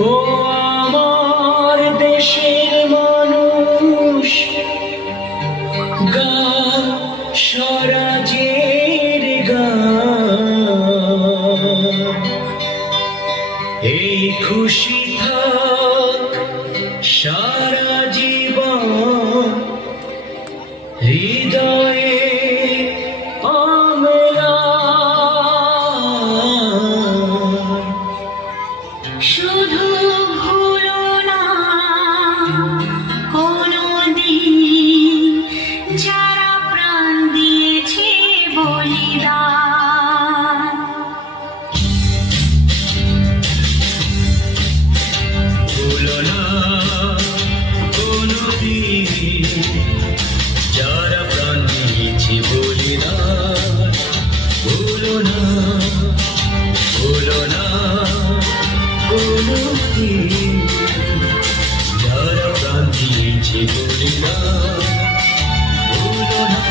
ও আমার দেশের মানুষ, গা স্বরাজের গান। এই খুশি থাক সারা জীবন হৃদয়ে শুধু ভুলো না কোনদিন যারা প্রাণ দিয়েছে বলিদান। ভুলো না কোনদিন যারা প্রাণ দিয়েছে বলিদান। ভুলো না, ভুলো না কোনদিন যারা প্রাণ দিয়েছে বলিদান। ভুলো না।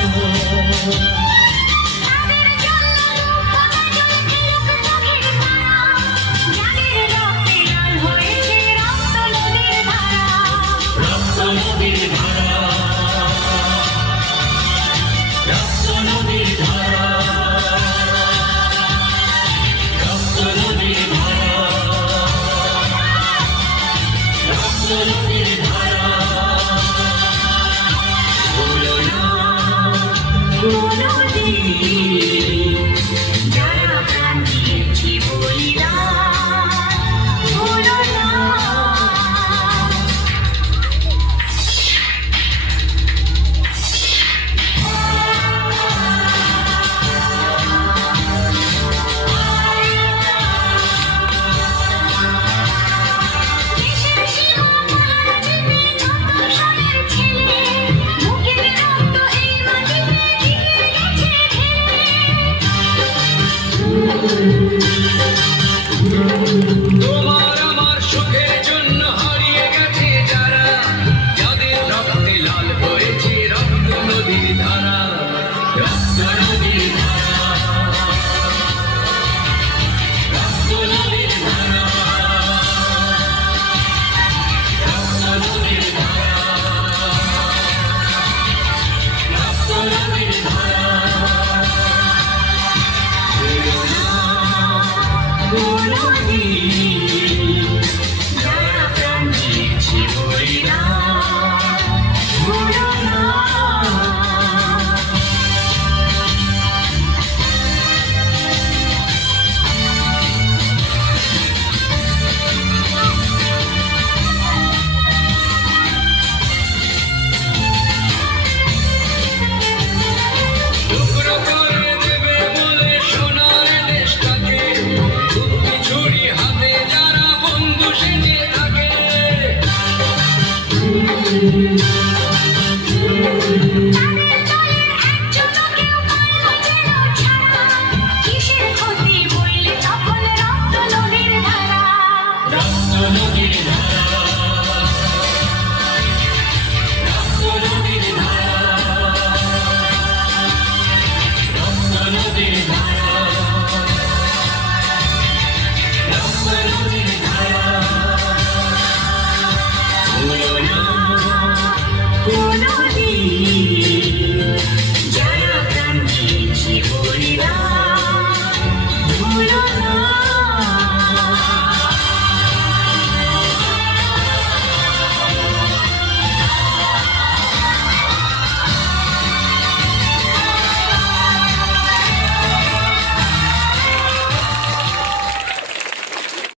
যারা প্রাণ দিয়েছে বলিদান। ভুলো না। তোমার আমার সুখের জন্য হারিয়ে গেছে যারা, যাদের রক্তে লাল হয়েছে রক্ত নদীর ধারা। রক্ত নদীর ধারা, রক্ত নদীর ধারা, রক্ত নদীর ধারা, রক্ত নদীর ধারা। ভুলো না কোনদিন